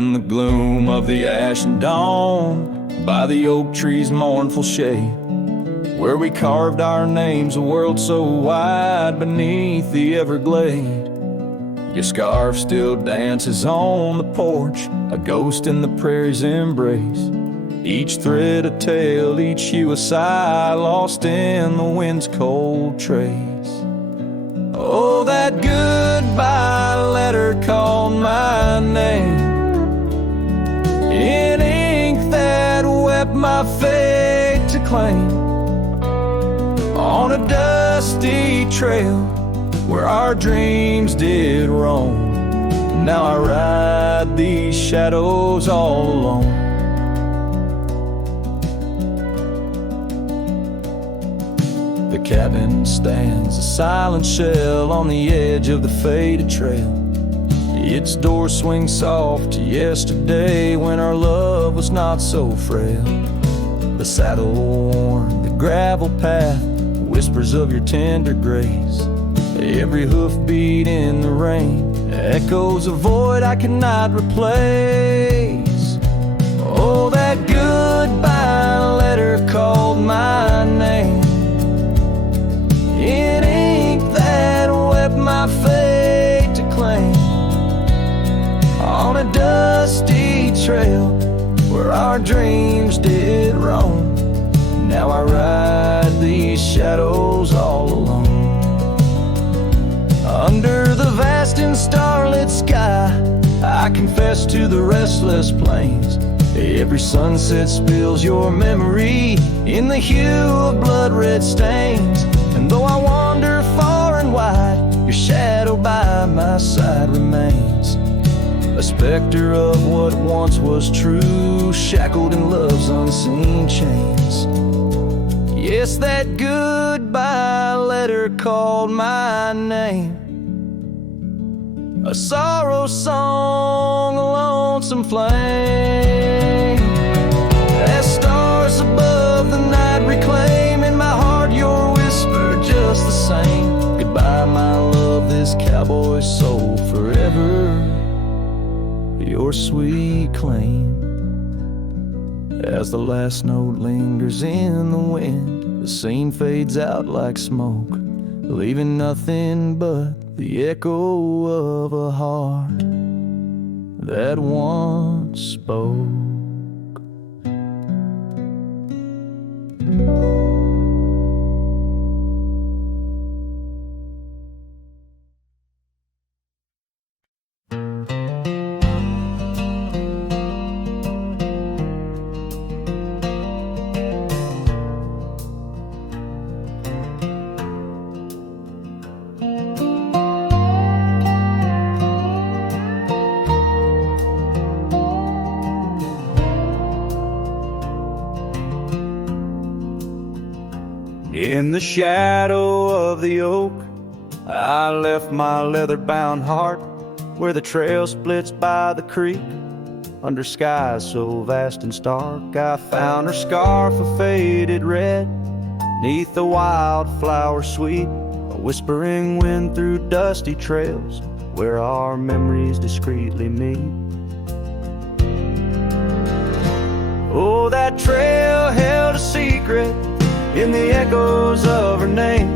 in the gloom of the ashen dawn, by the oak tree's mournful shade, where we carved our names, a world so wide beneath the Everglade. Your scarf still dances on the porch, a ghost in the prairie's embrace. Each thread a tale, each hue a sigh, lost in the wind's cold trace. Oh, that goodbye letter called my name, in ink that wept my fate to claim, on a dusty trail where our dreams did roam. Now I ride these shadows all alone. The cabin stands a silent shell on the edge of the faded trail. Its door swings soft to yesterday when our love was not so frail. The saddle worn, the gravel path, whispers of your tender grace. Every hoofbeat in the rain echoes a void I cannot replace. Oh, that goodbye letter called my name, in ink that wept my fate to claim, on a dusty trail where our dreams did roam. Now I ride these shadows all alone. Under the vast and starlit sky, I confess to the restless plains. Every sunset spills your memory in the hue of blood-red stains. And though I wander far and wide, your shadow by my side remains, a specter of what once was true, shackled in love's unseen chains. Yes, that goodbye letter called my name, a sorrow song, a lonesome flame. As stars above the night reclaim in my heart your whisper just the same. Goodbye, my love, this cowboy soul, forever your sweet claim. As the last note lingers in the wind, the scene fades out like smoke, leaving nothing but the echo of a heart that once spoke. In the shadow of the oak, I left my leather-bound heart where the trail splits by the creek. Under skies so vast and stark, I found her scarf of faded red, 'neath the wildflower sweet, a whispering wind through dusty trails where our memories discreetly meet. Oh, that trail held a secret in the echoes of her name.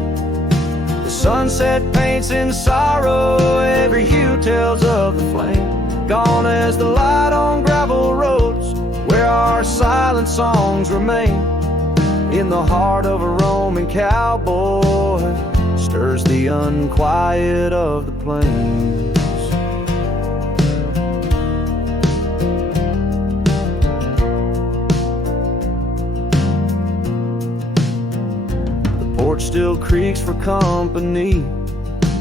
The sunset paints in sorrow, every hue tells of the flame. Gone as the light on gravel roads where our silent songs remain. In the heart of a roaming cowboy stirs the unquiet of the plains. Still creaks for company,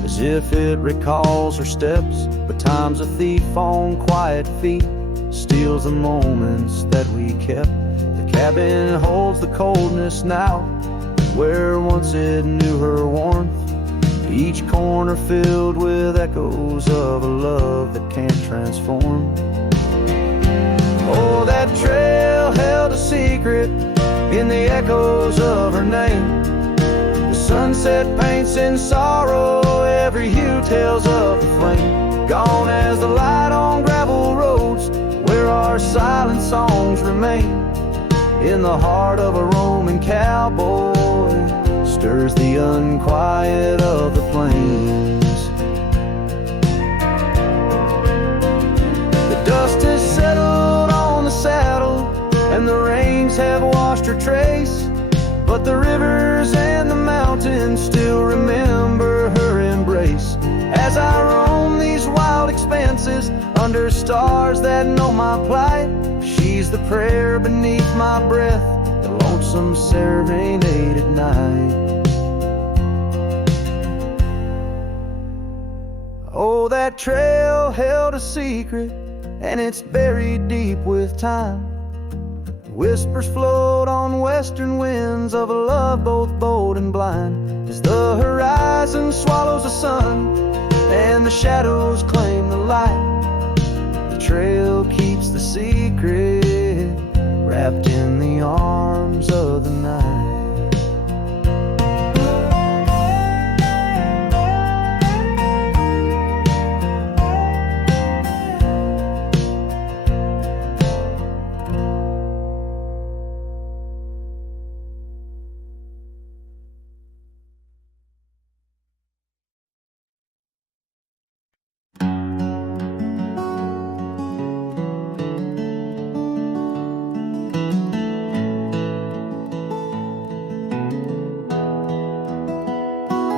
as if it recalls her steps. But time's a thief on quiet feet, steals the moments that we kept. The cabin holds the coldness now, where once it knew her warmth. Each corner filled with echoes of a love that can't transform. Oh, that trail held a secret in the echoes of her name. Sunset paints in sorrow, every hue tells of the flame. Gone as the light on gravel roads where our silent songs remain. In the heart of a Roman cowboy stirs the unquiet of the plains. The dust has settled on the saddle and the rains have washed her trace, but the rivers and the mountains still remember her embrace. As I roam these wild expanses under stars that know my plight, she's the prayer beneath my breath, the lonesome serenade at night. Oh, that trail held a secret, and it's buried deep with time. Whispers float on western winds of a love both bold and blind, as the horizon swallows the sun and the shadows claim the light. The trail keeps the secret wrapped in the arms of the night.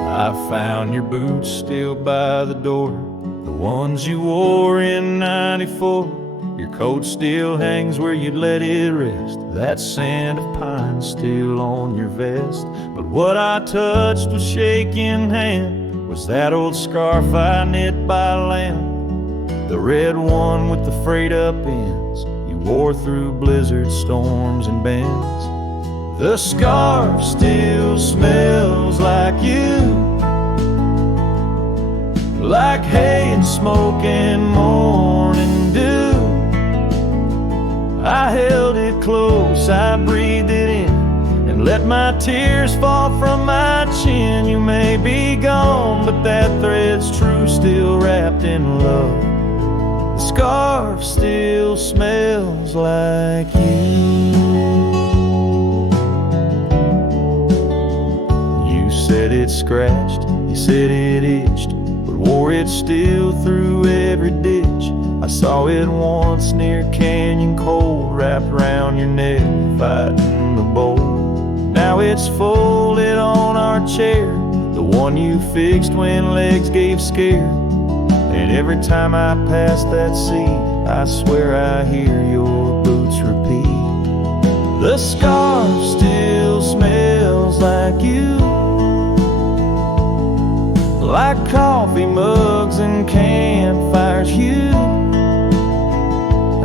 I found your boots still by the door, the ones you wore in '94. Your coat still hangs where you let it rest, that scent of pine still on your vest. But what I touched with shaking hand was that old scarf I knit by lamb, the red one with the frayed up ends you wore through blizzard storms and bends. The scarf still smells like you, like hay and smoke and morning dew. I held it close, I breathed it in, and let my tears fall from my chin. You may be gone, but that thread's true, still wrapped in love. The scarf still smells like you. You said it scratched, you said it itched, but wore it still through every ditch. I saw it once near Canyon Cold, wrapped round your neck, fighting the bolt. Now it's folded on our chair, the one you fixed when legs gave scare. And every time I pass that seat, I swear I hear your boots repeat. The scarf still smells like you, like coffee mugs and campfires hue.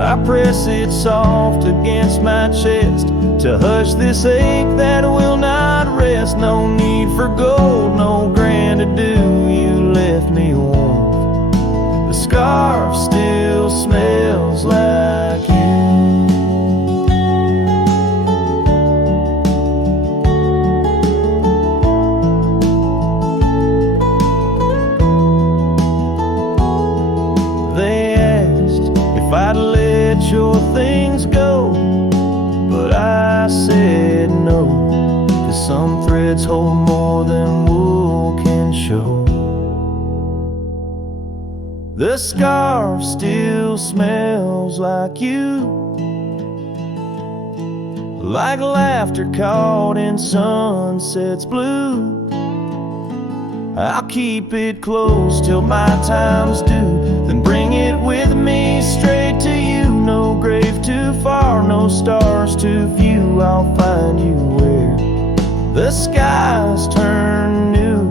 I press it soft against my chest to hush this ache that will not rest. No need for gold, no grand ado, you left me warm. The scarf still smells like you. If I'd let your things go, but I said no, 'cause some threads hold more than wool can show. The scarf still smells like you, like laughter caught in sunset's blue. I'll keep it close till my time's due, then bring it with me straight to you. No grave too far, no stars too few. I'll find you where the skies turn new,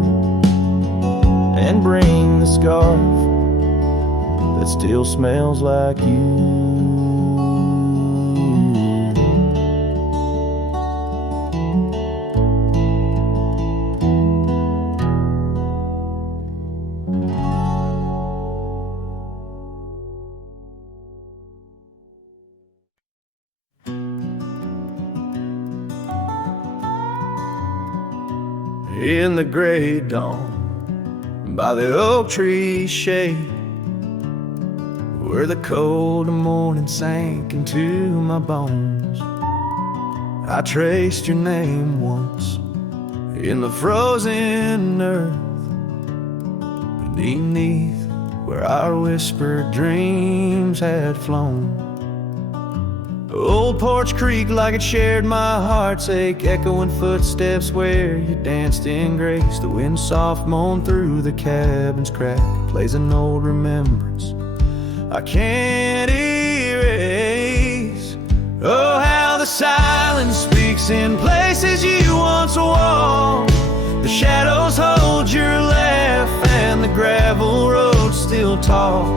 and bring the scarf that still smells like you. In the gray dawn, by the oak tree shade, where the cold morning sank into my bones. I traced your name once in the frozen earth, beneath where our whispered dreams had flown. Old Porch Creek like it shared my heart's ache, echoing footsteps where you danced in grace. The wind soft moaned through the cabin's crack, plays an old remembrance I can't erase. Oh, how the silence speaks in places you once walked. The shadows hold your laugh and the gravel road still talk.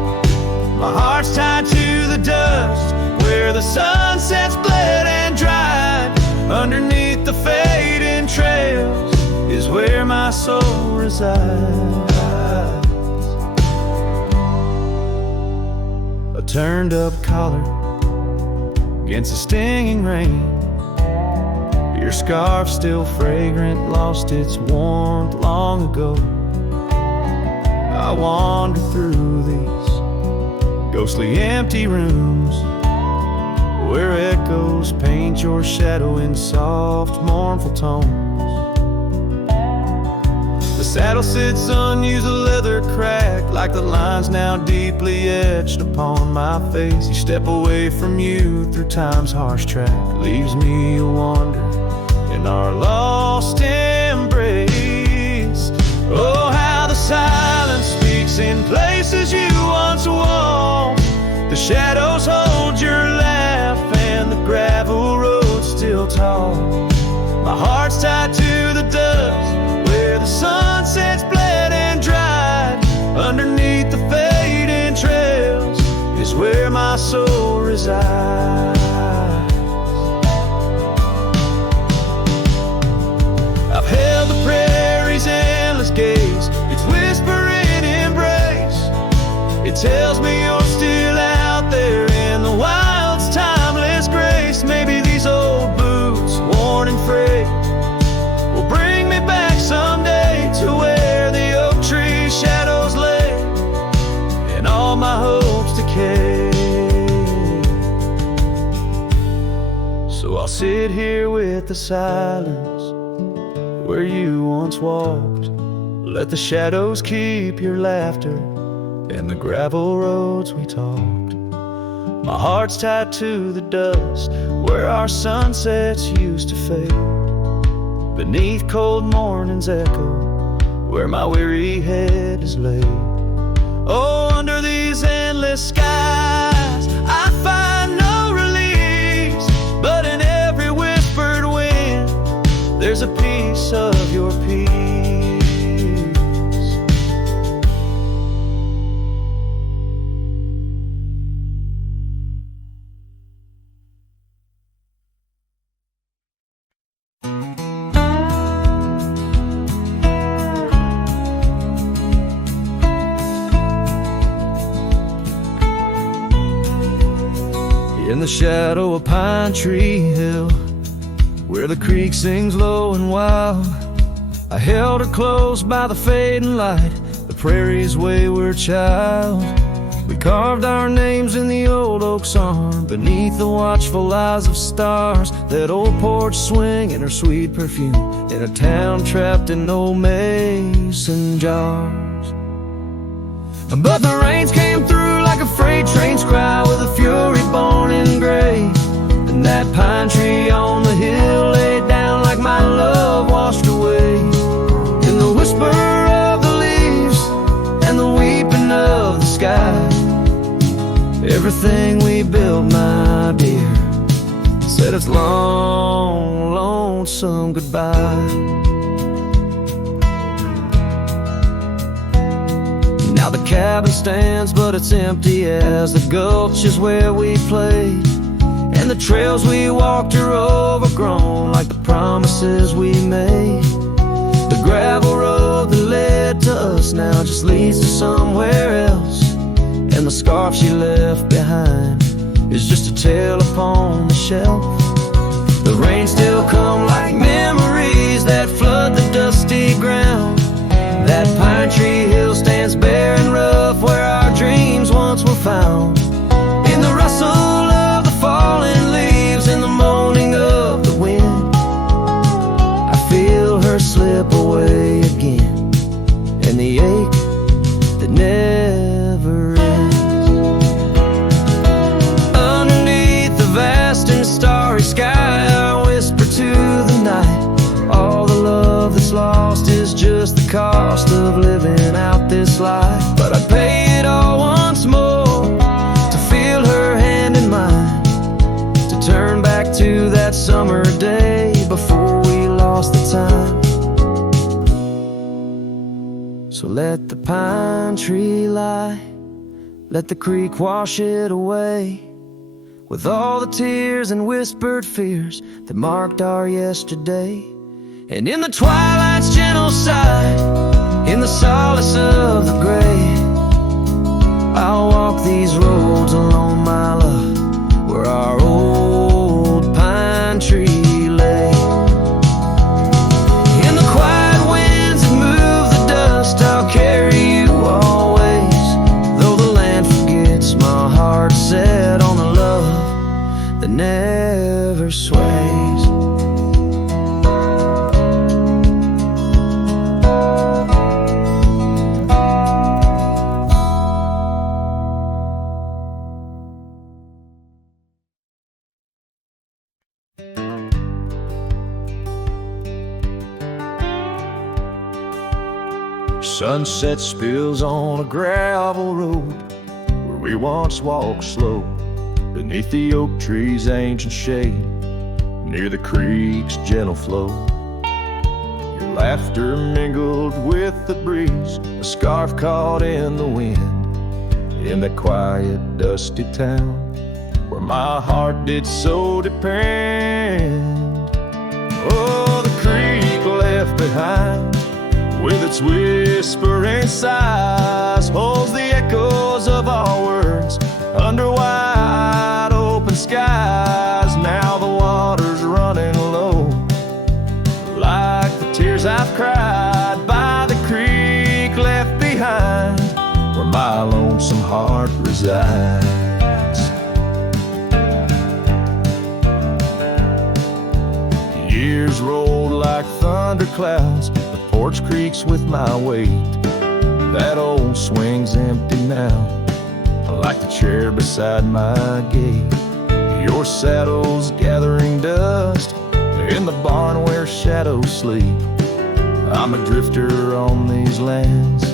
My heart's tied to the dust where the sunsets bled and dried. Underneath the fading trails is where my soul resides. A turned up collar against the stinging rain. Your scarf still fragrant, lost its warmth long ago. I wander through these ghostly empty rooms where echoes paint your shadow in soft, mournful tones. The saddle sits unused, the leather cracked, like the lines now deeply etched upon my face. You step away from you through time's harsh track, leaves me a wander in our lost embrace. Oh, how the silence speaks in places you once walked. The shadows hold your laugh and the gravel road still tall. My heart's tied to the dust where the sunsets bled and dried. Underneath the fading trails is where my soul resides. I've held the prairie's endless gaze, its whispering embrace. It tells me you're still out there in the wild's timeless grace. Maybe these old boots, worn and frayed, will bring me back someday to where the oak tree shadows lay and all my hopes decay. So I'll sit here with the silence where you once walked. Let the shadows keep your laughter and the gravel roads we talked. My heart's tied to the dust where our sunsets used to fade. Beneath cold morning's echo where my weary head is laid. Oh, under these endless skies I find no release, but in every whispered wind there's a piece of your peace. In the shadow of Pine Tree Hill, where the creek sings low and wild, I held her close by the fading light, the prairie's wayward child. We carved our names in the old oak's arm, beneath the watchful eyes of stars. That old porch swinging her sweet perfume in a town trapped in old mason jars. But the rains came through like a freight train's cry, with a fury born in gray. And that pine tree on the hill laid down like my love washed away. In the whisper of the leaves and the weeping of the sky, everything we built, my dear, said its long, lonesome goodbye. Now the cabin stands, but it's empty as the gulch is where we played. And the trails we walked are overgrown like the promises we made. The gravel road that led to us now just leads to somewhere else. And the scarf she left behind is just a tale upon the shelf. The rain still come like memories that flood the dusty ground. That pine tree hill stands bare and rough where our dreams once were found. this life, but I'd pay it all once more to feel her hand in mine, to turn back to that summer day before we lost the time. So let the pine tree lie, let the creek wash it away, with all the tears and whispered fears that marked our yesterday. And in the twilight's gentle sigh, in the solace of the gray, I'll walk these roads alone, my love, where our old pine tree lay. In the quiet winds that move the dust, I'll carry you always, though the land forgets, my heart set on the love that never sways. Sunset spills on a gravel road where we once walked slow, beneath the oak tree's ancient shade, near the creek's gentle flow. Your laughter mingled with the breeze, a scarf caught in the wind, in that quiet, dusty town where my heart did so depend. Oh, the creek left behind, with its whispering sighs, holds the echoes of our words under wide open skies. Now the water's running low, like the tears I've cried by the creek left behind, where my lonesome heart resides. Years rolled like thunder clouds, porch creaks with my weight. That old swing's empty now, like the chair beside my gate. Your saddle's gathering dust in the barn where shadows sleep. I'm a drifter on these lands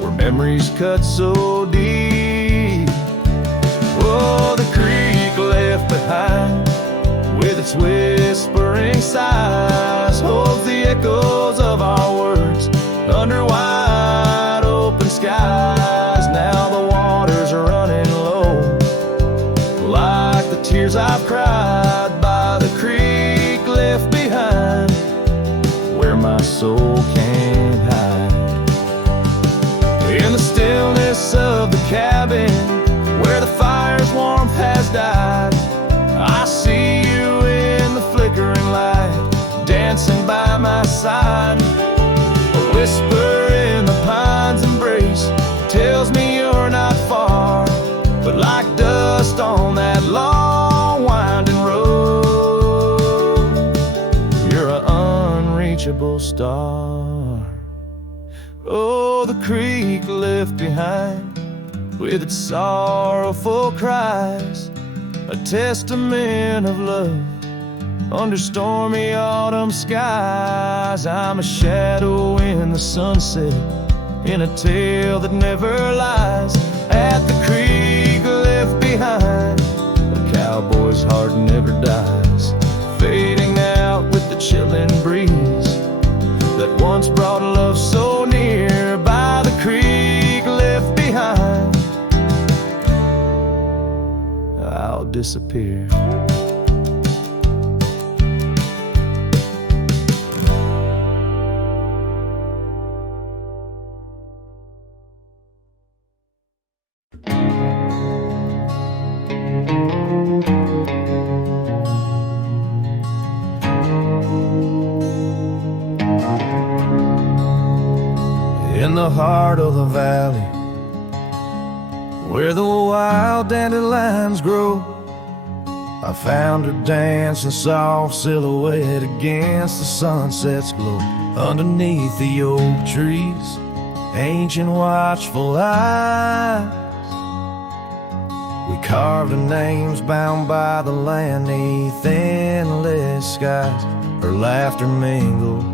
where memories cut so deep. Oh, the creek left behind, with its whispering sighs, holds the echoes of our words under wide open skies. Now the water's running low, like the tears I've cried by the creek left behind, where my soul can't hide. In the stillness of the cabin, where the fire's warmth has died, I see you in the flickering light, dancing by my side. A whisper in the pine's embrace tells me you're not far, but like dust on that long winding road, you're an unreachable star. Oh, the creek left behind, with its sorrowful cries, a testament of love under stormy autumn skies. I'm a shadow in the sunset, in a tale that never lies. At the creek left behind, a cowboy's heart never dies, fading out with the chilling breeze that once brought love so near. By the creek left behind, I'll disappear. In the heart of the valley, where the wild dandelions grow, I found her dancing soft silhouette against the sunset's glow. Underneath the oak trees, ancient watchful eyes, we carved her names bound by the land 'neath endless skies. Her laughter mingled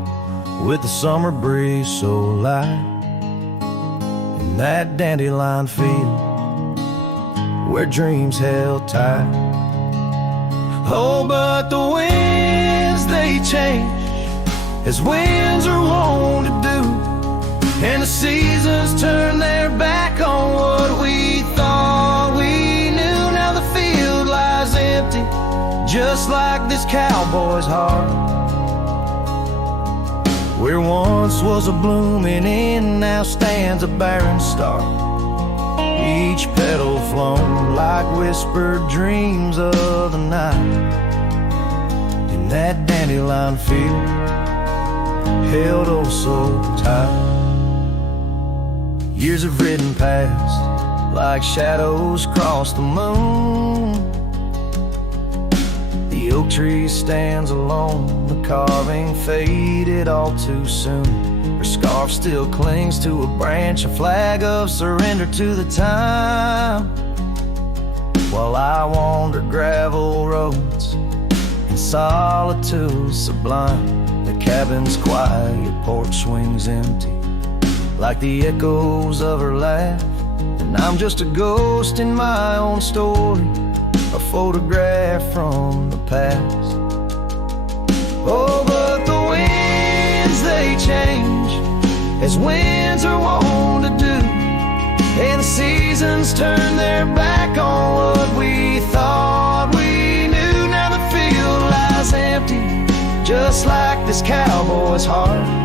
with the summer breeze so light, in that dandelion field where dreams held tight. Oh, but the winds, they change, as winds are wont to do, and the seasons turn their back on what we thought we knew. Now the field lies empty, just like this cowboy's heart. Where once was a blooming inn, now stands a barren star. Each petal flown like whispered dreams of the night. In that dandelion field, held oh so tight. Years have ridden past like shadows cross the moon. The oak tree stands alone, the carving faded all too soon. Her scarf still clings to a branch, a flag of surrender to the time. While I wander gravel roads in solitude sublime, the cabin's quiet porch swings empty like the echoes of her laugh. And I'm just a ghost in my own story, a photograph from the past. Oh, but the winds, they change, as winds are wont to do, and the seasons turn their back on what we thought we knew. Now the field lies empty, just like this cowboy's heart.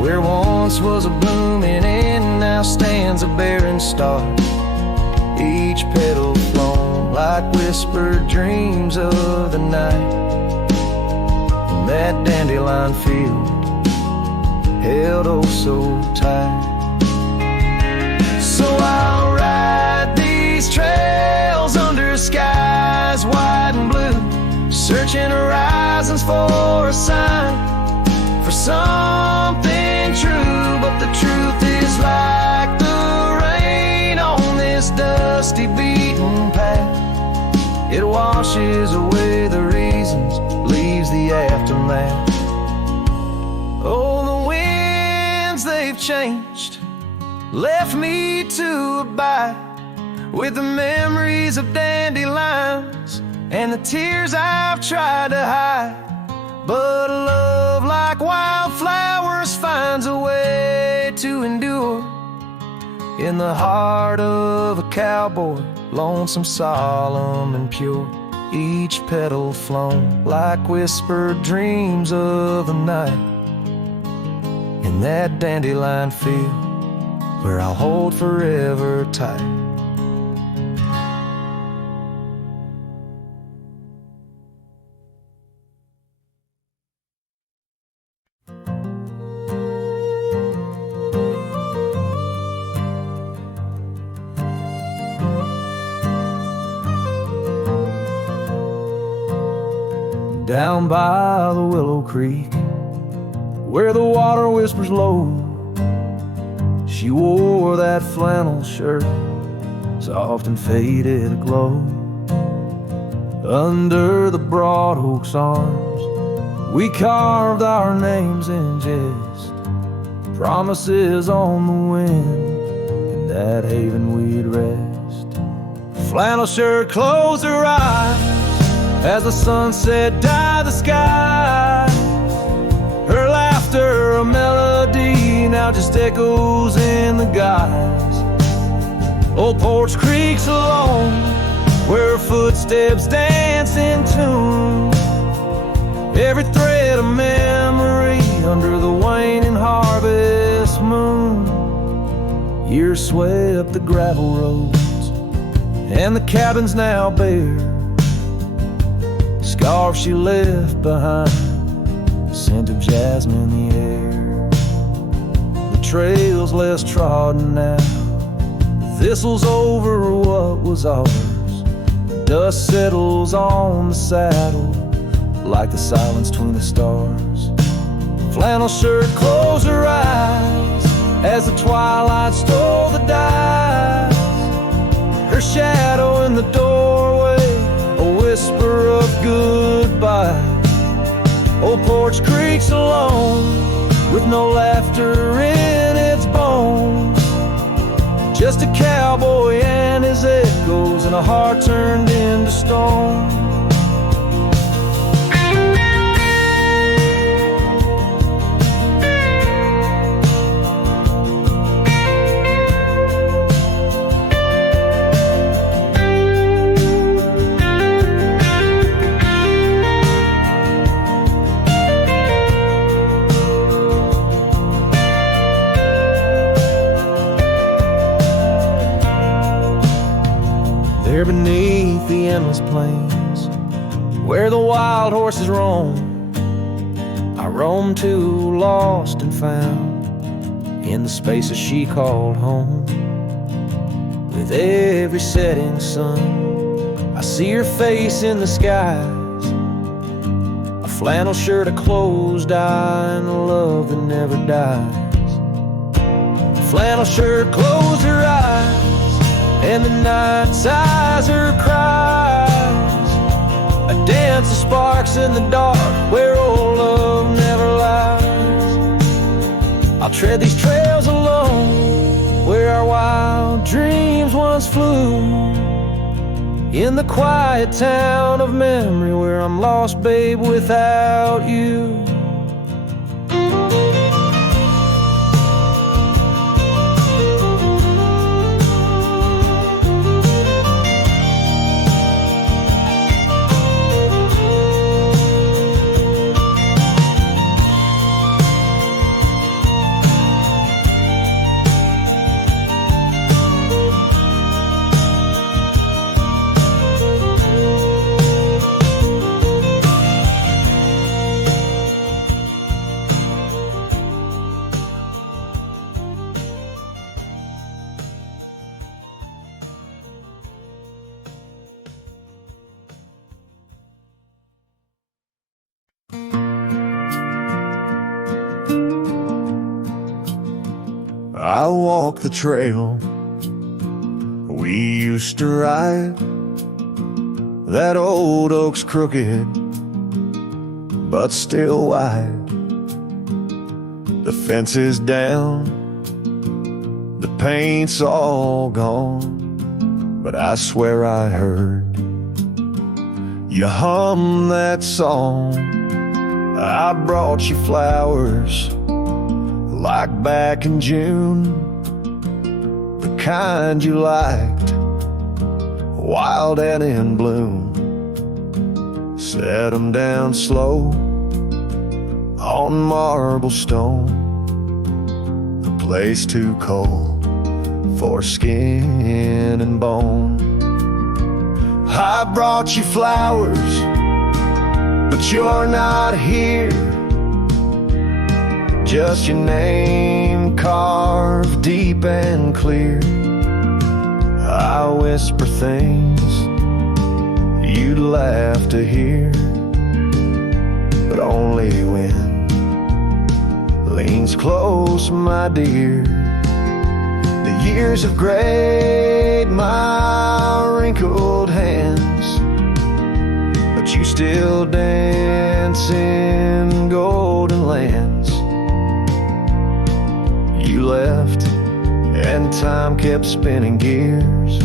Where once was a blooming inn, now stands a barren star. Each petal flown like whispered dreams of the night. In that dandelion field, held oh so tight. So I'll ride these trails under skies wide and blue, searching horizons for a sign, for something true. But the truth is like the rain on this dusty beaten path, it washes away the reasons, leaves the aftermath. Oh, the winds, they've changed, left me to abide with the memories of dandelions and the tears I've tried to hide. But a love like wildflowers finds a way to endure in the heart of a cowboy, lonesome, solemn, and pure. Each petal flown like whispered dreams of the night. In that dandelion field where I'll hold forever tight. Down by the Willow Creek, where the water whispers low, she wore that flannel shirt, soft and faded aglow. Under the broad oak's arms, we carved our names in jest, promises on the wind, in that haven we'd rest. Flannel shirt closed her eyes as the sunset dyed the sky. Her laughter, a melody, now just echoes in the guise. Old Porch Creek's alone, where her footsteps dance in tune. Every thread of memory under the waning harvest moon. Years sway up the gravel roads, and the cabin's now bare. Scarf she left behind, the scent of jasmine in the air. The trail's less trodden now, the thistle's over what was ours. The dust settles on the saddle like the silence between the stars. Flannel shirt closed her eyes as the twilight stole the dice. Her shadow in the doorway, a whisper of goodbye. Old Porch Creek's alone, with no laughter in its bones. just a cowboy and his echoes, and a heart turned into stone. There beneath the endless plains, where the wild horses roam, I roam too, lost and found, in the spaces she called home. With every setting sun, I see her face in the skies, a flannel shirt, a closed eye, and a love that never dies. Flannel shirt closed her eyes, and the night sighs her cries, a dance of sparks in the dark where old love never lies. I'll tread these trails alone where our wild dreams once flew, in the quiet town of memory where I'm lost, babe, without you. I walk the trail we used to ride. That old oak's crooked, but still wide. The fence is down, the paint's all gone, but I swear I heard you hum that song. I brought you flowers like back in June, the kind you liked, wild and in bloom. Set them down slow on marble stone, a place too cold for skin and bone. I brought you flowers, but you're not here. Just your name carved deep and clear. I whisper things you'd laugh to hear, but only when leans close, my dear. The years have grayed my wrinkled hands, but you still dance in golden lands. You left and time kept spinning gears,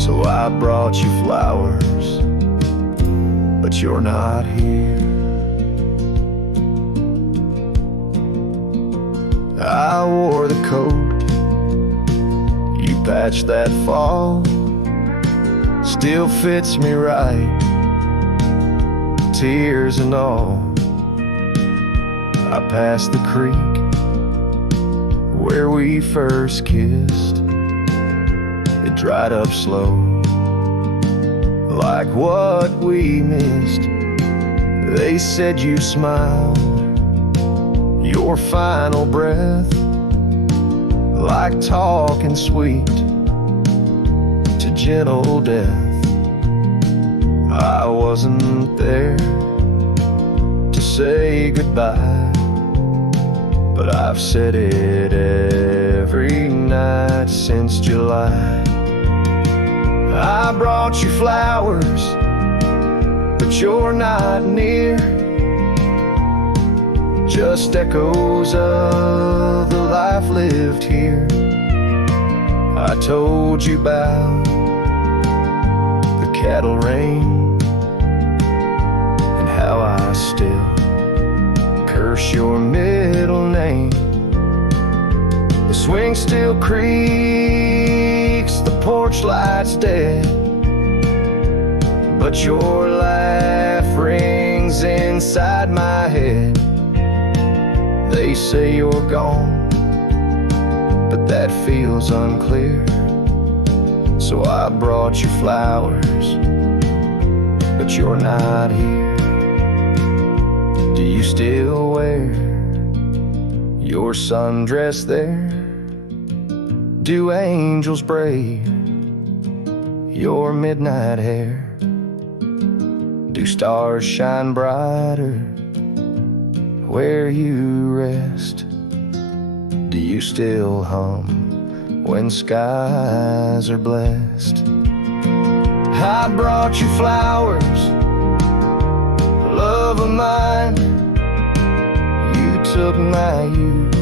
so I brought you flowers, but you're not here. I wore the coat you patched that fall, still fits me right, tears and all. I passed the creek where we first kissed. It dried up slow, like what we missed. They said you smiled, your final breath, like talking sweet to gentle death. I wasn't there to say goodbye, but I've said it every night since July. I brought you flowers, but you're not near. Just echoes of the life lived here. I told you about the cattle rain and how I still curse your middle name. The swing still creaks, the porch light's dead, but your laugh rings inside my head. They say you're gone, but that feels unclear. So I brought you flowers, but you're not here. Do you still wear your sundress there? Do angels braid your midnight hair? Do stars shine brighter where you rest? Do you still hum when skies are blessed? I brought you flowers, love of mine. You took my youth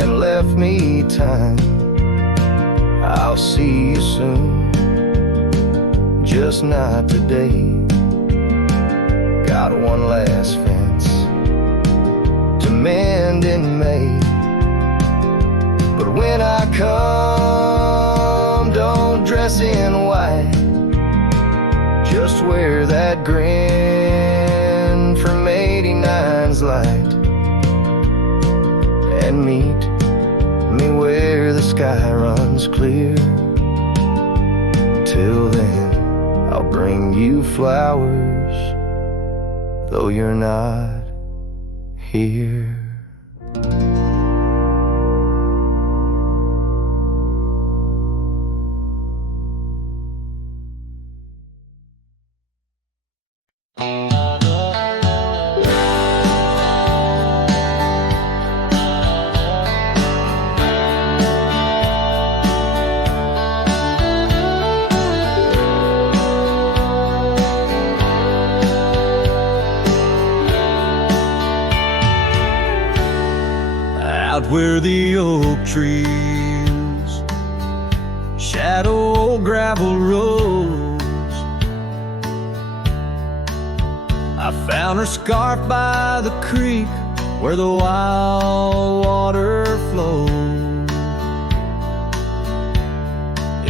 and left me time. I'll see you soon, just not today. Got one last fence to mend in May. But when I come, don't dress in white. Just wear that grin from 89's light. And meet me where the sky runs clear. Till then, I'll bring you flowers, though you're not here. Where the oak trees shadow old gravel roads, I found her scarf by the creek where the wild water flowed.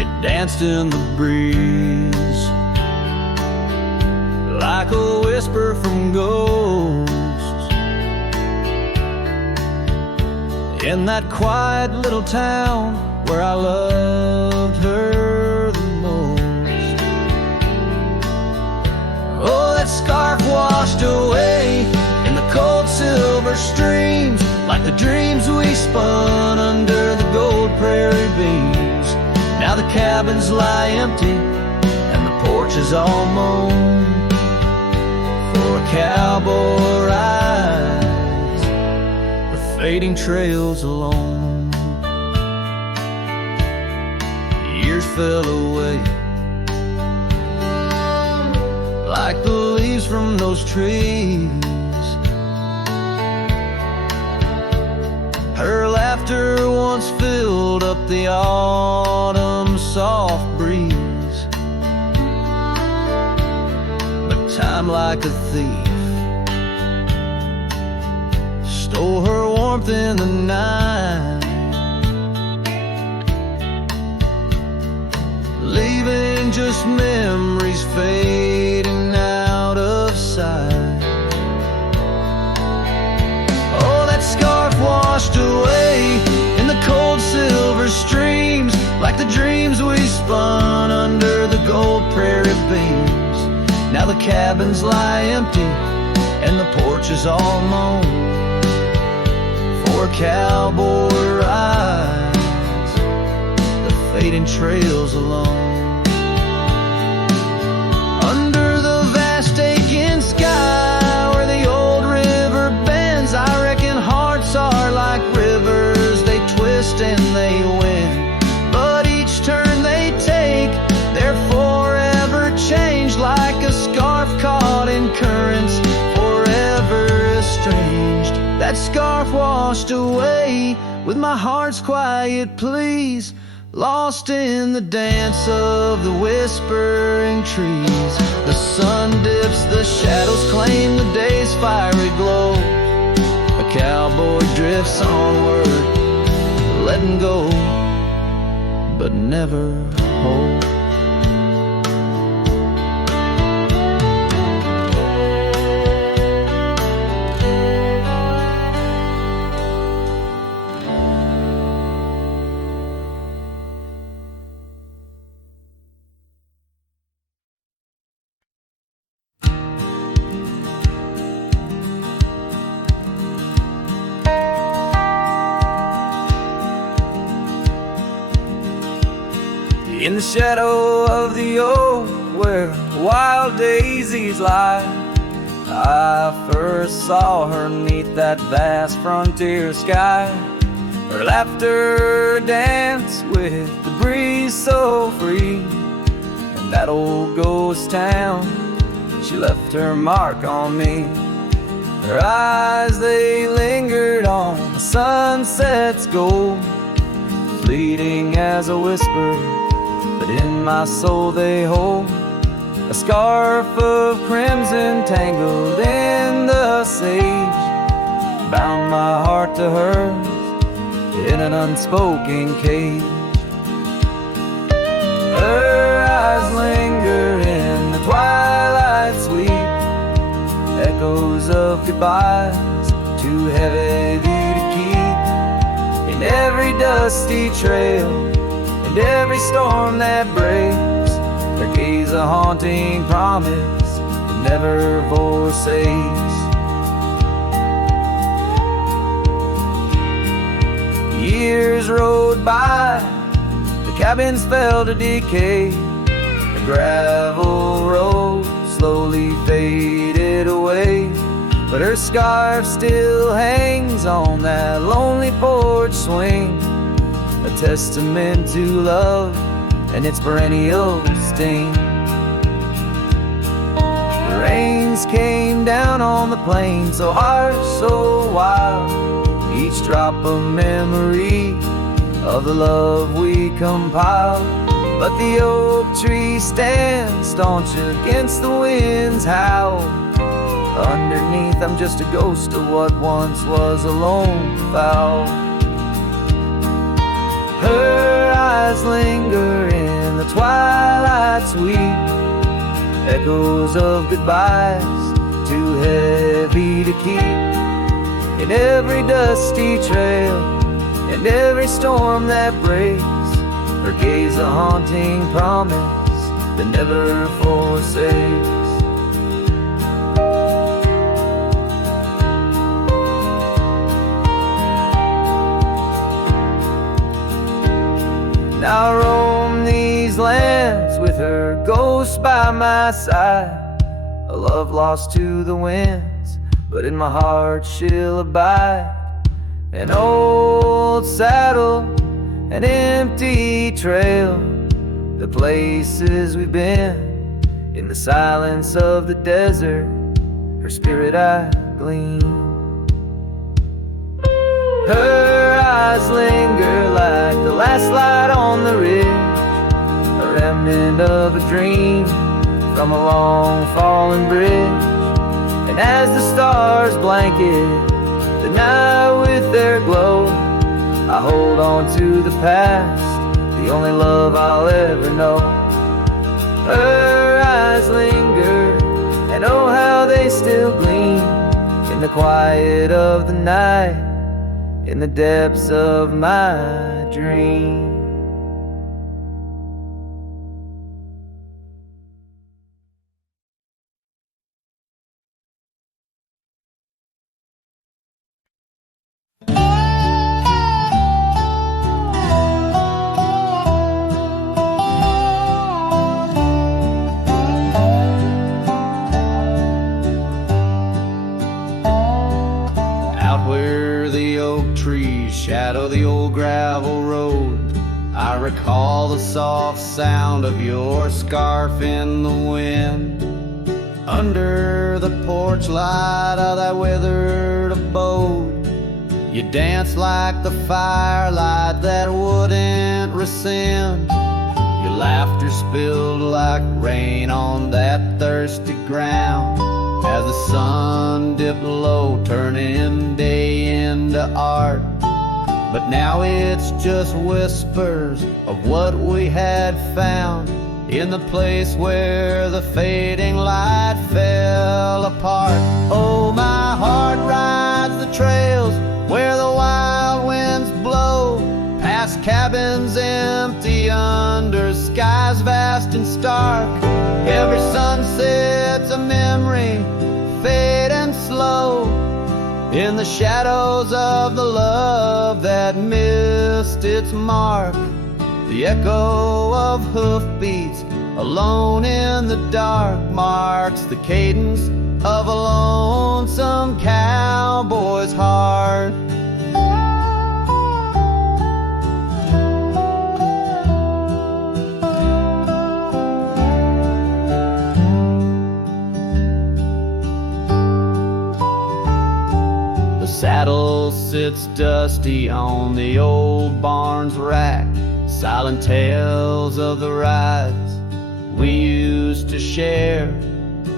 It danced in the breeze like a whisper from ghosts. In that quiet little town where I loved her the most. Oh, that scarf washed away in the cold silver streams, like the dreams we spun under the gold prairie beams. Now the cabins lie empty and the porch is all mown for a cowboy ride, fading trails alone. Years fell away like the leaves from those trees. Her laughter once filled up the autumn soft breeze. But time, like a thief, stole her warmth in the night, leaving just memories fading out of sight. Oh, that scarf washed away in the cold silver streams, like the dreams we spun under the gold prairie beams. Now the cabins lie empty and the porch is all mown for cowboy rides, the fading trails alone. Under the vast aching sky where the old river bends, I reckon hearts are like rivers, they twist and they win. But each turn they take, they're forever changed, like a scarf caught in currents, forever estranged. That scarf washed away with my heart's quiet pleas. lost in the dance of the whispering trees. The sun dips, the shadows claim the day's fiery glow. A cowboy drifts onward, letting go, but never hold. In the shadow of the oak where wild daisies lie, I first saw her 'neath that vast frontier sky. Her laughter danced with the breeze so free. In that old ghost town, she left her mark on me. Her eyes, they lingered on the sunset's gold, fleeting as a whisper, but in my soul they hold. A scarf of crimson tangled in the sage bound my heart to hers in an unspoken cage. Her eyes linger in the twilight sweet, echoes of goodbyes too heavy to keep. In every dusty trail and every storm that breaks, her gaze a haunting promise that never forsakes. Years rode by, the cabins fell to decay. The gravel road slowly faded away, but her scarf still hangs on that lonely porch swing, a testament to love and its perennial sting. The rains came down on the plain, so harsh, so wild, each drop a memory of the love we compiled. But the oak tree stands staunch against the wind's howl. Underneath I'm just a ghost of what once was a lone fowl. Her eyes linger in the twilight sweet, echoes of goodbyes too heavy to keep. In every dusty trail and every storm that breaks, her gaze a haunting promise that never forsakes. Now I roam these lands with her ghost by my side, a love lost to the winds, but in my heart she'll abide. An old saddle, an empty trail, the places we've been, in the silence of the desert, her spirit I glean. Her eyes linger like the last light on the ridge, a remnant of a dream from a long fallen bridge. And as the stars blanket the night with their glow, I hold on to the past, the only love I'll ever know. Her eyes linger, and oh how they still gleam in the quiet of the night, in the depths of my dream. Shadow the old gravel road, I recall the soft sound of your scarf in the wind. Under the porch light of that weathered abode, You danced like the firelight that wouldn't rescind. Your laughter spilled like rain on that thirsty ground as the sun dipped low, turning day into art. But now it's just whispers of what we had found in the place where the fading light fell apart. Oh, my heart rides the trails where the wild winds blow, past cabins empty under skies vast and stark. Every sunset's a memory, fading slow, in the shadows of the love that missed its mark. The echo of hoofbeats alone in the dark marks the cadence of a lonesome cowboy's heart. The saddle sits dusty on the old barn's rack, silent tales of the rides we used to share.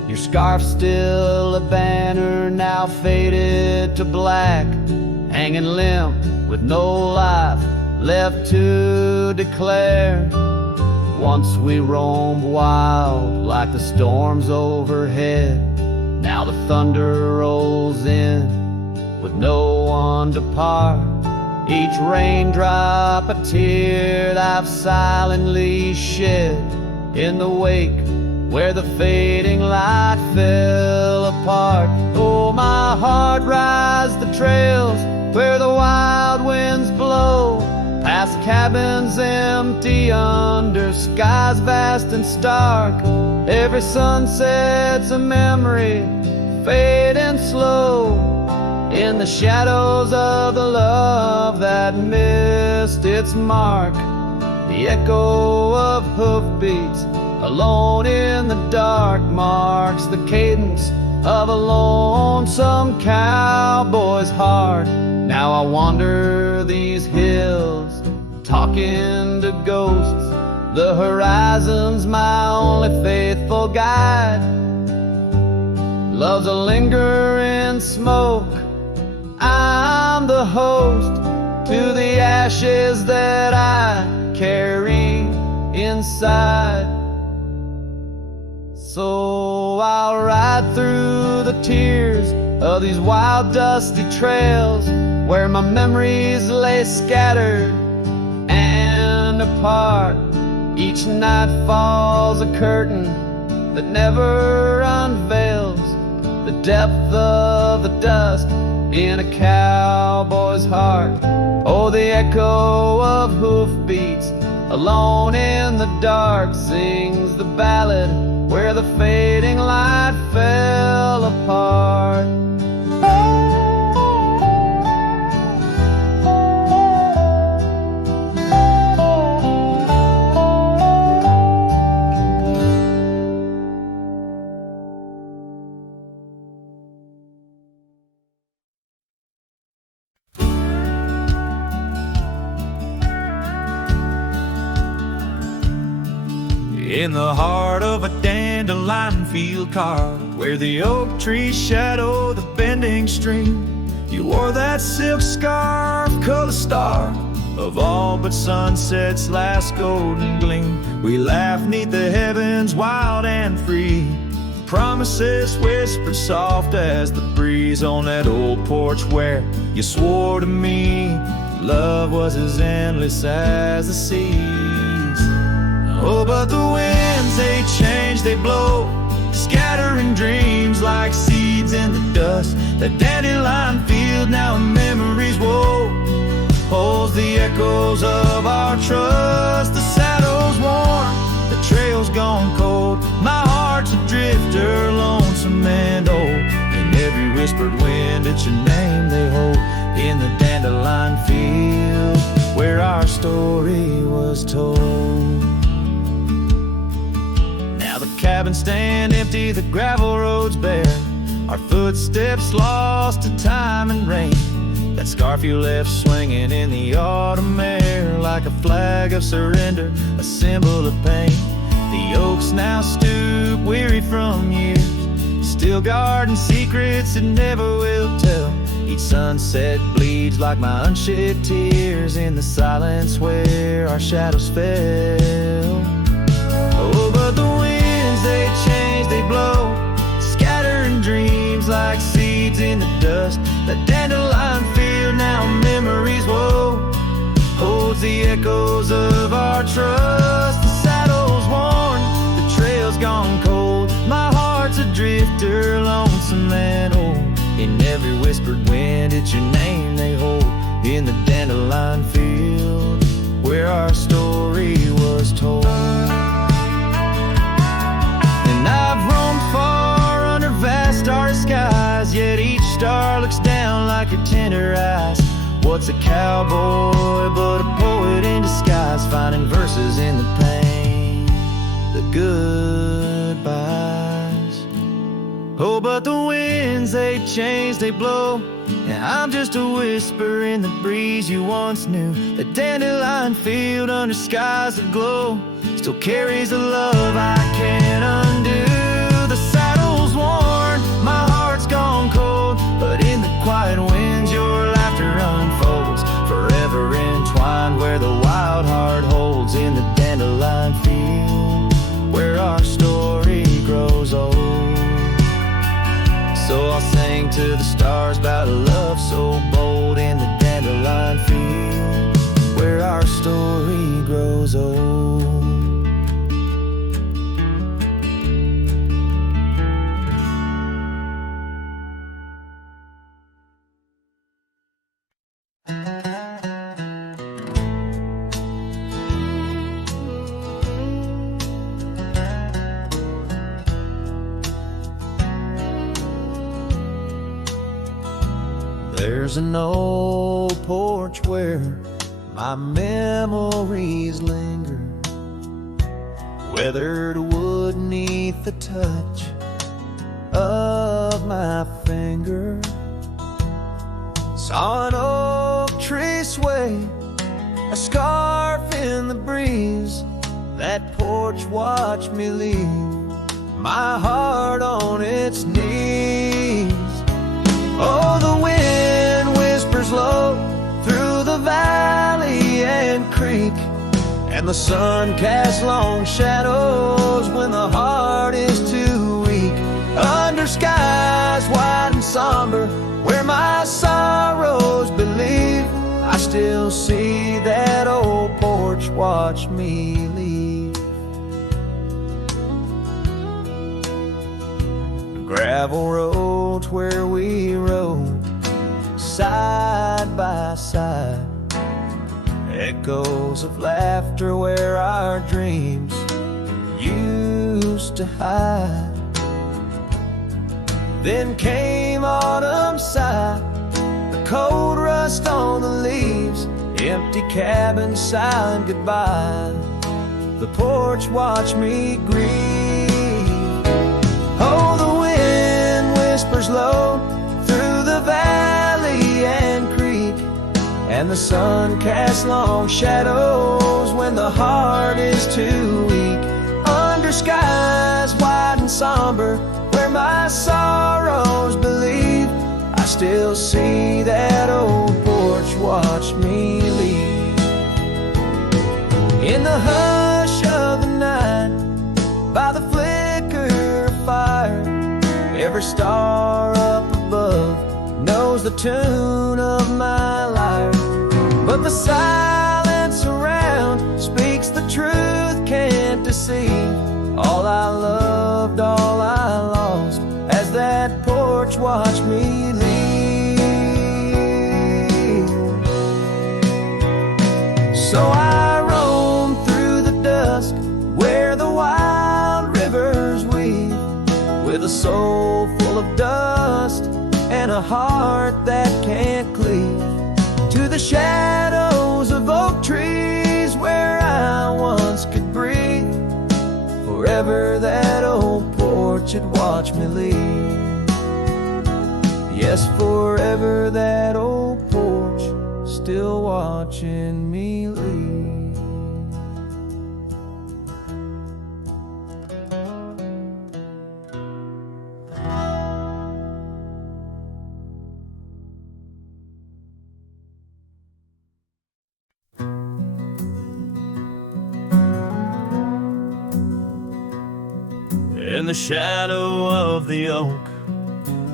Your scarf still a banner, now faded to black, hanging limp with no life left to declare. Once we roamed wild like the storms overhead, now the thunder rolls in with no one to part. Each raindrop a tear I've silently shed in the wake where the fading light fell apart. Oh, my heart rides the trails where the wild winds blow, past cabins empty under skies vast and stark. Every sunset's a memory, fading slow, in the shadows of the love that missed its mark. The echo of hoofbeats alone in the dark marks the cadence of a lonesome cowboy's heart. Now I wander these hills, talking to ghosts. The horizon's my only faithful guide. Love's a lingering smoke, I'm the host to the ashes that I carry inside. So I'll ride through the tears of these wild dusty trails where my memories lay scattered and apart. Each night falls a curtain that never unveils the depth of the dust in a cowboy's heart. Oh, the echo of hoofbeats alone in the dark sings the ballad where the fading light fell apart. In the heart of a dandelion field carved, where the oak trees shadow the bending stream, you wore that silk scarf, color star of all but sunset's last golden gleam. We laughed neath the heavens wild and free, promises whispered soft as the breeze on that old porch where you swore to me love was as endless as the seas. Oh, but the winds, they change, they blow, scattering dreams like seeds in the dust. That dandelion field now memories woe holds the echoes of our trust. The saddle's worn, the trail's gone cold, my heart's a drifter, lonesome and old. In every whispered wind, it's your name they hold in the dandelion field where our story was told. Cabins stand empty, the gravel roads bare, our footsteps lost to time and rain. That scarf you left swinging in the autumn air, like a flag of surrender, a symbol of pain. The oaks now stoop, weary from years, still guarding secrets it never will tell. Each sunset bleeds like my unshed tears in the silence where our shadows fell. Oh, but the winds, they change, they blow, scattering dreams like seeds in the dust. The dandelion field, now memories woe, holds the echoes of our trust. The saddle's worn, the trail's gone cold, my heart's a drifter, lonesome and old. In every whispered wind, it's your name they hold, in the dandelion field where our story was told. And I've roamed far under vast starry skies, yet each star looks down like your tender eyes. What's a cowboy but a poet in disguise, finding verses in the pain, the goodbyes. Oh, but the winds, they change, they blow, and I'm just a whisper in the breeze you once knew. The dandelion field under skies that glow still carries a love I can't undo. The saddle's worn, my heart's gone cold, but in the quiet winds your laughter unfolds, forever entwined where the wild heart holds, in the dandelion field where our story grows old. So I'll sing to the stars about a love so bold, in the dandelion field where our story grows old. There's an old porch where my memories linger, weathered wood neath the touch of my finger. Saw an oak tree sway, a scarf in the breeze. That porch watched me leave, my heart on its knees. Oh, the wind whispers low through the valley and creek, and the sun casts long shadows when the heart is too weak. Under skies wide and somber, where my sorrows believe, I still see that old porch watch me leave. Gravel roads where we rode side by side, echoes of laughter where our dreams used to hide. Then came autumn's sigh, the cold rust on the leaves, empty cabin silent goodbye. The porch watched me grieve. Oh, the wind whispers low through the valley and creek, and the sun casts long shadows when the heart is too weak. Under skies wide and somber, where my sorrows believe, I still see that old porch watch me leave. In the hush of the night, by the flicker of fire, every star up above knows the tune of my lyre. But the silence around speaks the truth, can't deceive. All I loved, all I lost, as that porch watched me leave. So I roam through the dusk where the wild rivers weave, with a soul full of dust and a heart that can't cleave, to the shadows of oak trees where I once could breathe. Forever that old porch had watched me leave. Yes, forever that old porch still watching me leave. In the shadow of the oak,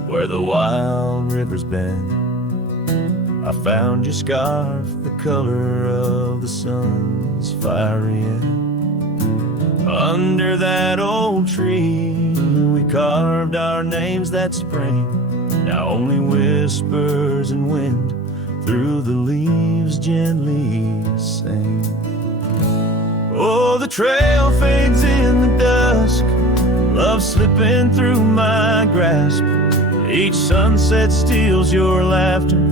where the wild rivers bend, I found your scarf, the color of the sun's fiery end. Under that old tree, we carved our names that spring. Now only whispers and wind through the leaves gently sing. Oh, the trail fades in the dusk, love slipping through my grasp. Each sunset steals your laughter,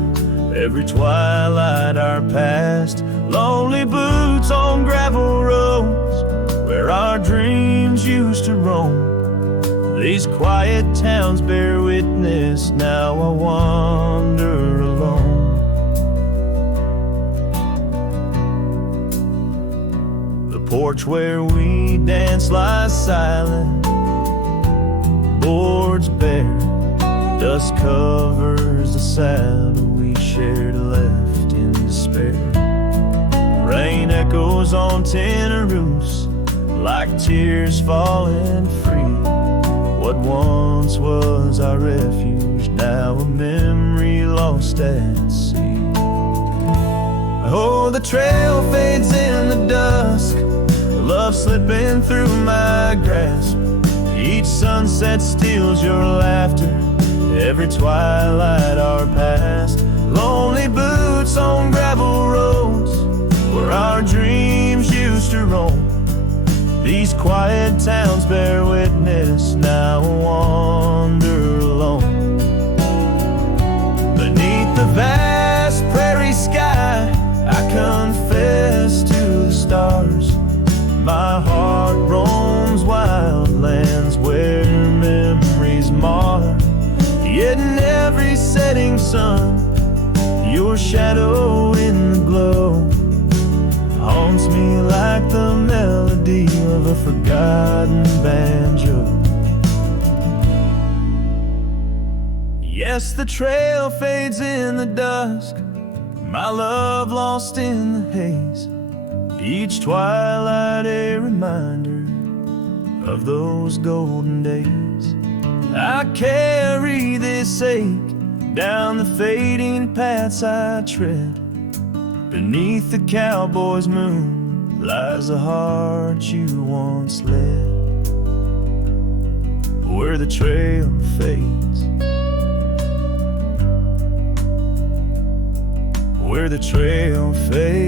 every twilight our past. Lonely boots on gravel roads, where our dreams used to roam. These quiet towns bear witness, now I wander alone. The porch where we dance lies silent, boards bare, dust covers the saddle we shared, left in despair. Rain echoes on tin roofs like tears falling free. What once was our refuge, now a memory lost at sea. Oh, the trail fades in the dusk, love slipping through my grasp. Each sunset steals your laughter, every twilight our past. Lonely boots on gravel roads, where our dreams used to roam. These quiet towns bear witness, now I wander alone. Beneath the vast prairie sky, I confess to the stars. My heart roams wild lands where memories mar. Yet in every setting sun, your shadow in the glow haunts me like the melody of a forgotten banjo. Yes, the trail fades in the dusk, my love lost in the haze. Each twilight a reminder of those golden days. I carry this ache down the fading paths I tread. Beneath the cowboy's moon lies the heart you once led. Where the trail fades, where the trail fades,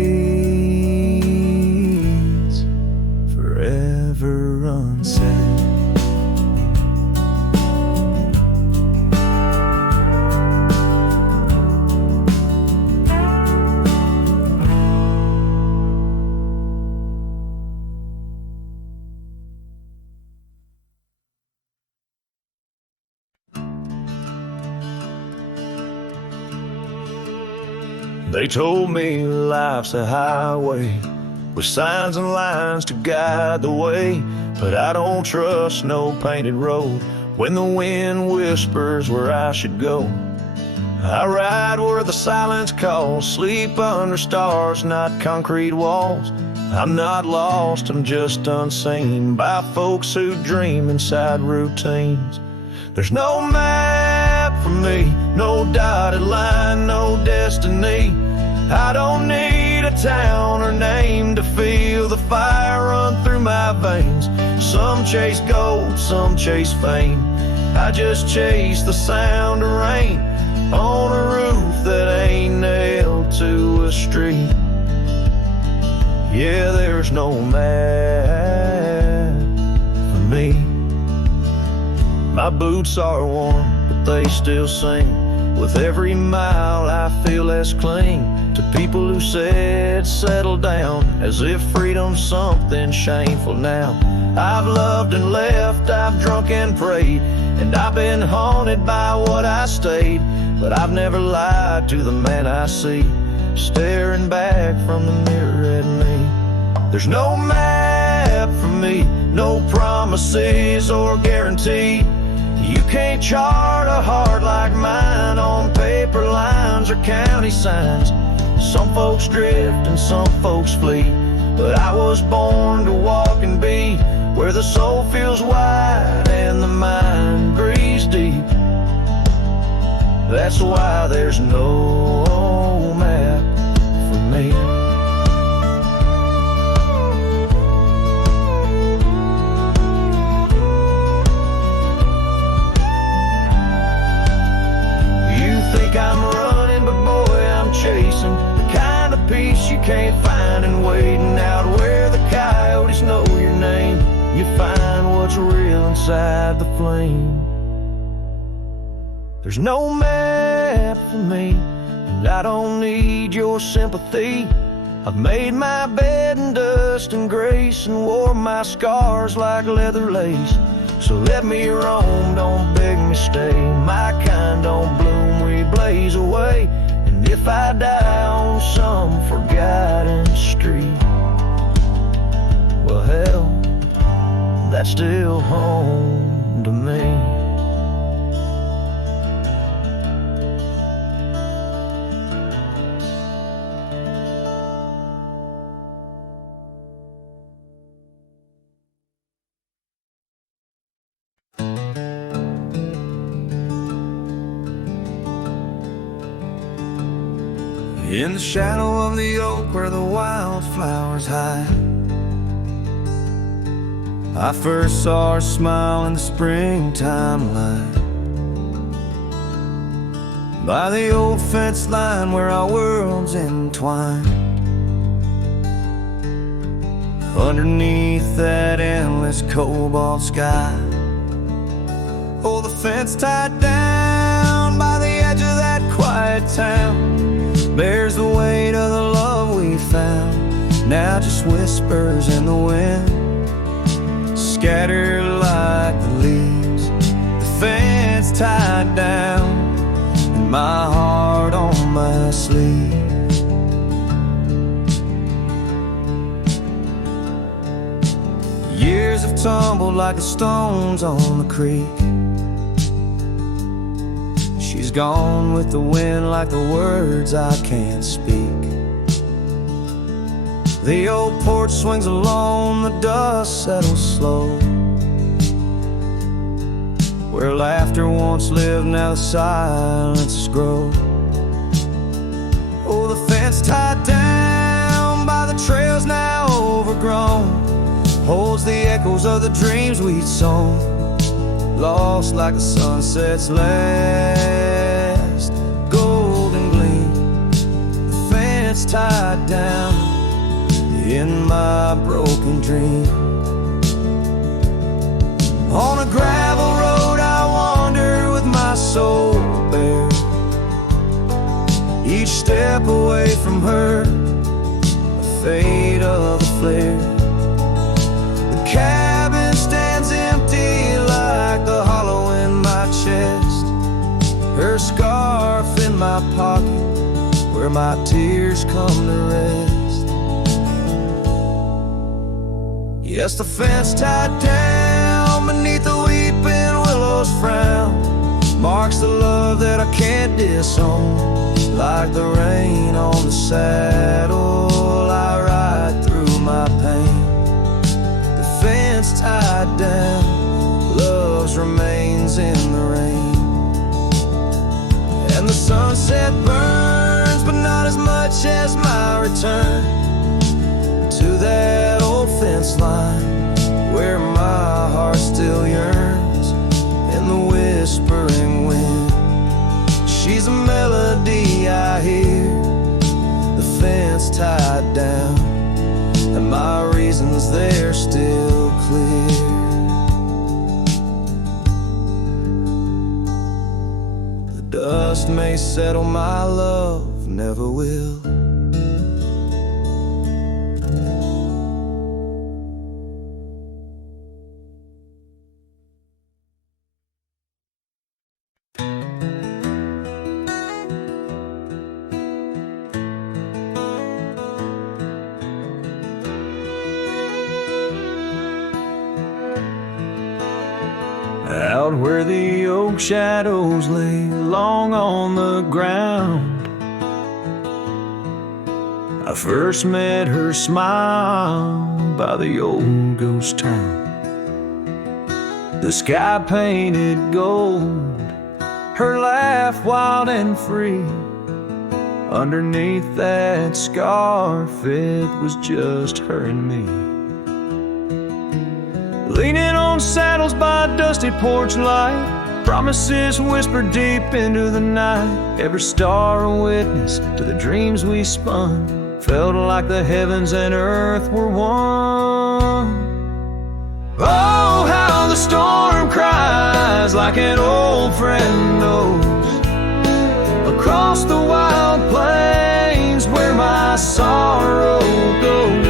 forever unsaid. They told me life's a highway with signs and lines to guide the way, but I don't trust no painted road when the wind whispers where I should go. I ride where the silence calls, sleep under stars, not concrete walls. I'm not lost, I'm just unseen by folks who dream inside routines. There's no map for me, no dotted line, no destiny. I don't need a town or name to feel the fire run through my veins. Some chase gold, some chase fame. I just chase the sound of rain on a roof that ain't nailed to a street. Yeah, there's no map for me. My boots are worn, but they still sing. With every mile I feel less cling to people who said settle down, as if freedom's something shameful now. I've loved and left, I've drunk and prayed, and I've been haunted by what I stayed. But I've never lied to the man I see. staring back from the mirror at me. There's no map for me, no promises or guarantee. You can't chart a heart like mine on paper lines or county signs. Some folks drift and some folks flee, but I was born to walk and be where the soul feels wide and the mind breathes deep. That's why there's no map for me. You think I'm running, but boy, I'm chasing the kind of peace you can't find in waiting out where the coyotes know your name. You find what's real inside the flame. There's no map for me, and I don't need your sympathy. I've made my bed in dust and grace and wore my scars like leather lace. So let me roam, don't beg me stay. My kind don't bloom, we blaze away. And if I die on some forgotten street, well hell, that's still home to me. In the shadow of the oak where the wildflowers hide, I first saw her smile in the springtime light. By the old fence line where our worlds entwine, underneath that endless cobalt sky. Oh, the fence tied down by the edge of that quiet town bears the weight of the love we found. Now just whispers in the wind, scattered like the leaves. The fence tied down, and my heart on my sleeve. Years have tumbled like the stones on the creek. She's gone with the wind like the words I can't speak. The old porch swings alone, the dust settles slow. Where laughter once lived, now the silence grows. Oh, the fence tied down by the trails now overgrown holds the echoes of the dreams we'd sown, lost like the sunset's last golden gleam. The fence tied down in my broken dream. On a gravel road I wander with my soul bare, each step away from her, a fade of a flare. The cabin stands empty like the hollow in my chest, her scarf in my pocket where my tears come to rest. Yes, the fence tied down beneath the weeping willow's frown marks the love that I can't disown. Like the rain on the saddle, I ride through my pain. The fence tied down, love's remains in the rain. And the sunset burns, but not as much as my return to that old fence line where my heart still yearns in the whispering wind. She's a melody I hear, the fence tied down, and my reasons they're still clear. The dust may settle, my love never will. out where the oak shadows lay long on the ground. I first met her smile by the old ghost town. The sky painted gold, her laugh wild and free. Underneath that scarf, it was just her and me. Leaning on saddles by a dusty porch light, promises whispered deep into the night. Every star a witness to the dreams we spun. Felt like the heavens and earth were one. Oh, how the storm cries like an old friend knows. Across the wild plains where my sorrow goes.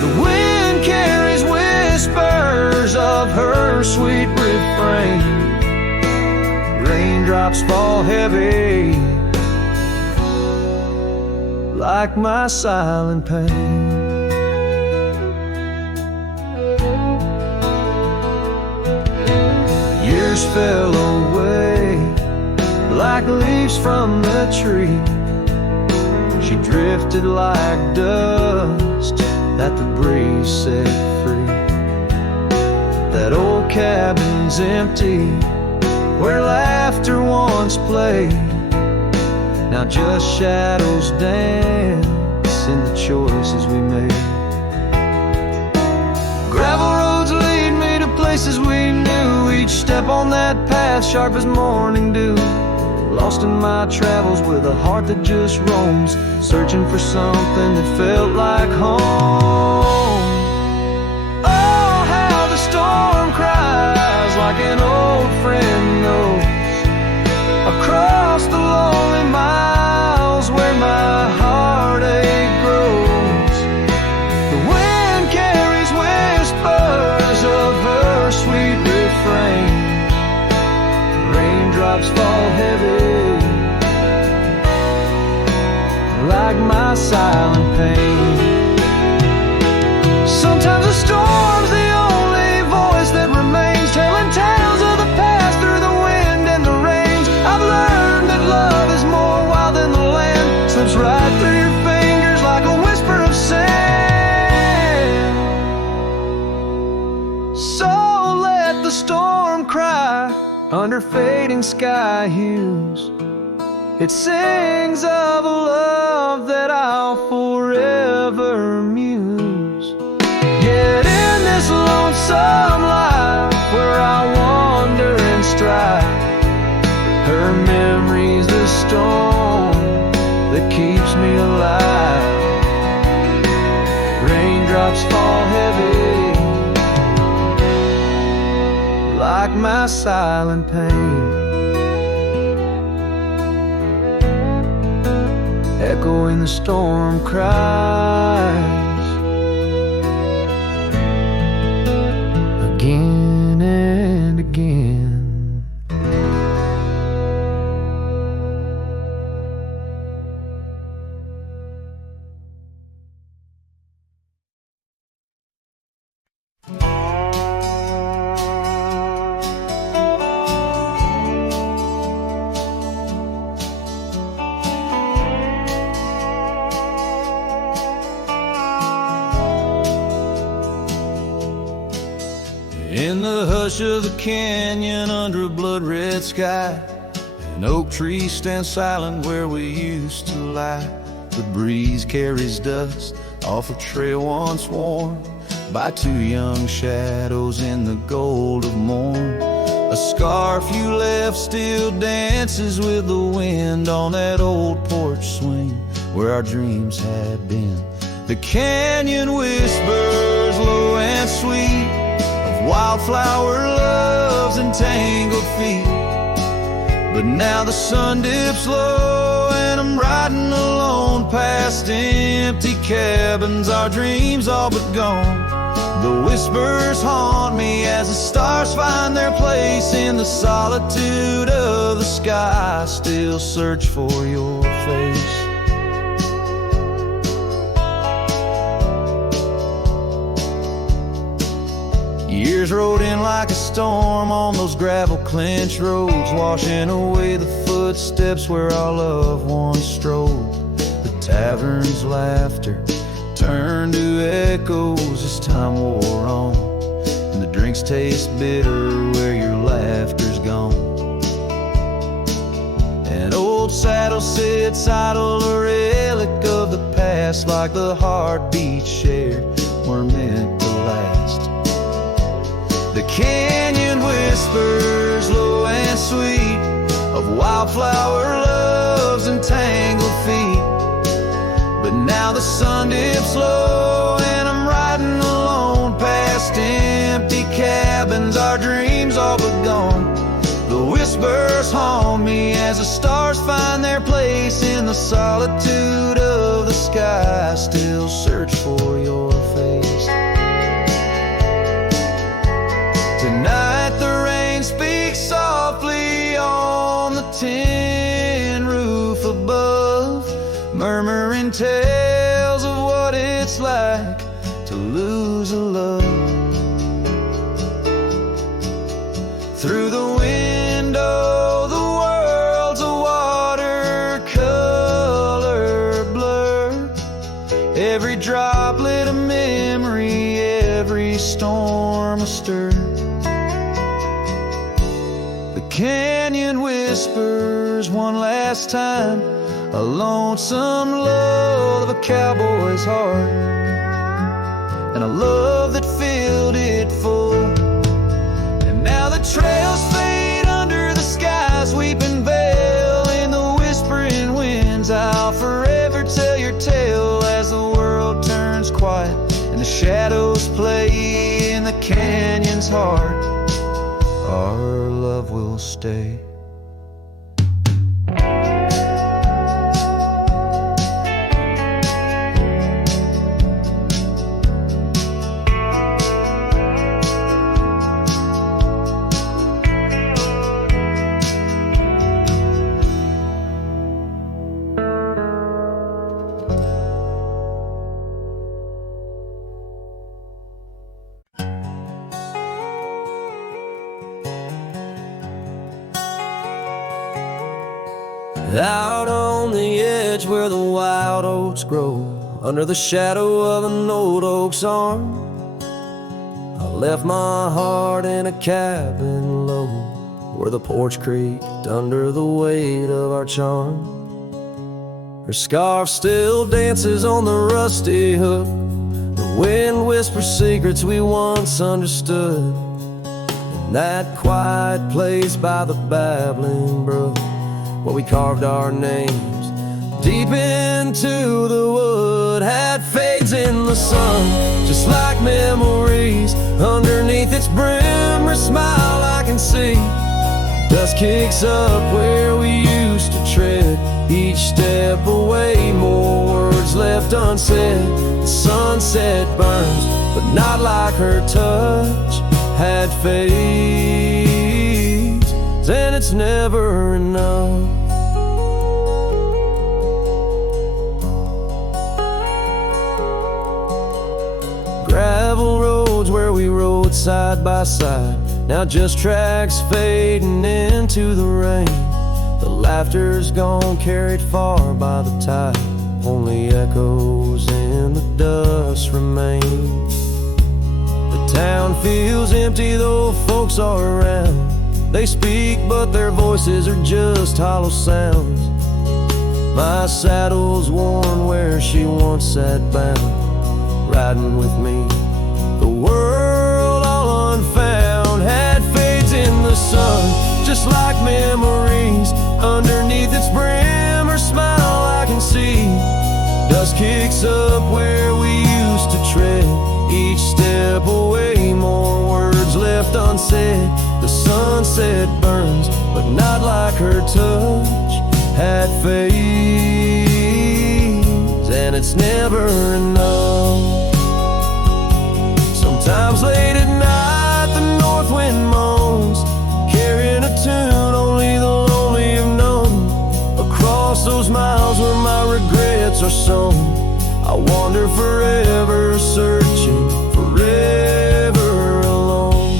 The wind carries whispers of her sweet refrain. Raindrops fall heavy like my silent pain. Years fell away like leaves from the tree. She drifted like dust that the breeze set free. That old cabin's empty where laughter once played. Now just shadows dance in the choices we made. Gravel roads lead me to places we knew. Each step on that path sharp as morning dew. Lost in my travels with a heart that just roams, searching for something that felt like home. Oh, how the storm cries like an old friend knows. Across the lonely miles where my heartache grows. The wind carries whispers of her sweet refrain. Raindrops fall heavy like my silent pain. Sometimes a storm's the only voice that remains, telling tales of the past through the wind and the rains. I've learned that love is more wild than the land, slips right through your fingers like a whisper of sand. So let the storm cry under fading sky hues. It sings of a love that I'll forever muse. Yet in this lonesome life where I wander and strive, her memory's the storm that keeps me alive. Raindrops fall heavy like my silent pain. Echoing the storm cries again and again. In the hush of the canyon under a blood-red sky, an oak tree stands silent where we used to lie. The breeze carries dust off a trail once worn by two young shadows in the gold of morn. A scarf you left still dances with the wind on that old porch swing where our dreams had been. The canyon whispers low and sweet of wildflower loves and tangled feet. But now the sun dips low and I'm riding alone past empty cabins, our dreams all but gone. The whispers haunt me as the stars find their place in the solitude of the sky. I still search for your face. Years rode in like a storm on those gravel clinch roads, washing away the footsteps where our loved ones strolled. The tavern's laughter turned to echoes as time wore on, and the drinks taste bitter where your laughter's gone. An old saddle sits idle, a relic of the past, like the heartbeats shared were meant to last. The canyon whispers low and sweet of wildflower loves and tangled feet. But now the sun dips low and I'm riding alone past empty cabins, our dreams all but gone. The whispers haunt me as the stars find their place in the solitude of the sky. I still search for your face. Tonight the rain speaks softly on the tin roof above, murmuring tales of what it's like to lose a love. Through the window, the world's a watercolor blur, every droplet a memory, every storm a stir. The canyon whispers one last time, a lonesome love of a cowboy's heart, and a love that filled it full. And now the trails fade under the sky's weeping veil, in the whispering winds I'll forever tell your tale as the world turns quiet and the shadows play in the canyon's heart. Our love will stay. Out on the edge where the wild oats grow, under the shadow of an old oak's arm, I left my heart in a cabin low, where the porch creaked under the weight of our charm. Her scarf still dances on the rusty hook, the wind whispers secrets we once understood. In that quiet place by the babbling brook, where we carved our names deep into the wood, hat fades in the sun, just like memories. Underneath its brim, her smile I can see. Dust kicks up where we used to tread, each step away, more words left unsaid. The sunset burns, but not like her touch had fades, and it's never enough. Gravel roads where we rode side by side, now just tracks fading into the rain. The laughter's gone, carried far by the tide, only echoes in the dust remain. The town feels empty though folks are around, they speak but their voices are just hollow sounds. My saddle's worn where she once sat bound, riding with me, the world all unfound. Hat fades in the sun, just like memories. Underneath its brim, her smile I can see. Dust kicks up where we used to tread, each step away, more words left unsaid. The sunset burns, but not like her touch had fades, and it's never enough. Sometimes late at night the north wind moans, carrying a tune only the lonely have known. Across those miles where my regrets are sown, I wander forever, searching, forever alone.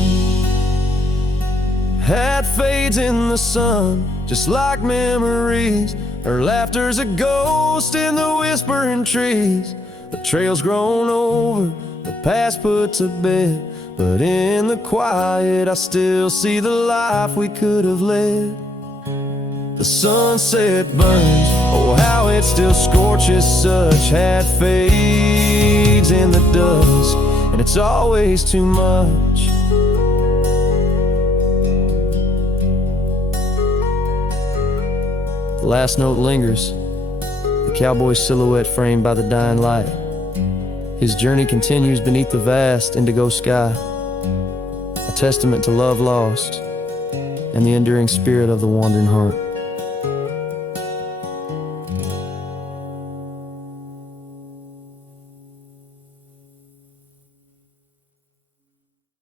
the sun, just like memories. Her laughter's a ghost in the whispering trees. The trail's grown over, the past put to bed, but in the quiet I still see the life we could have led. The sunset burns, oh how it still scorches, such hat fades in the dusk, and it's always too much. The last note lingers, the cowboy's silhouette framed by the dying light. His journey continues beneath the vast indigo sky, a testament to love lost and the enduring spirit of the wandering heart.